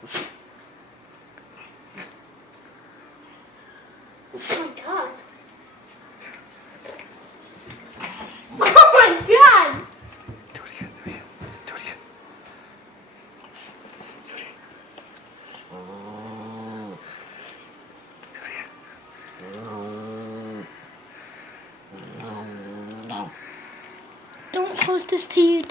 Oh my god. Oh my god! Do it again, do it again, do it again. Don't post this to YouTube.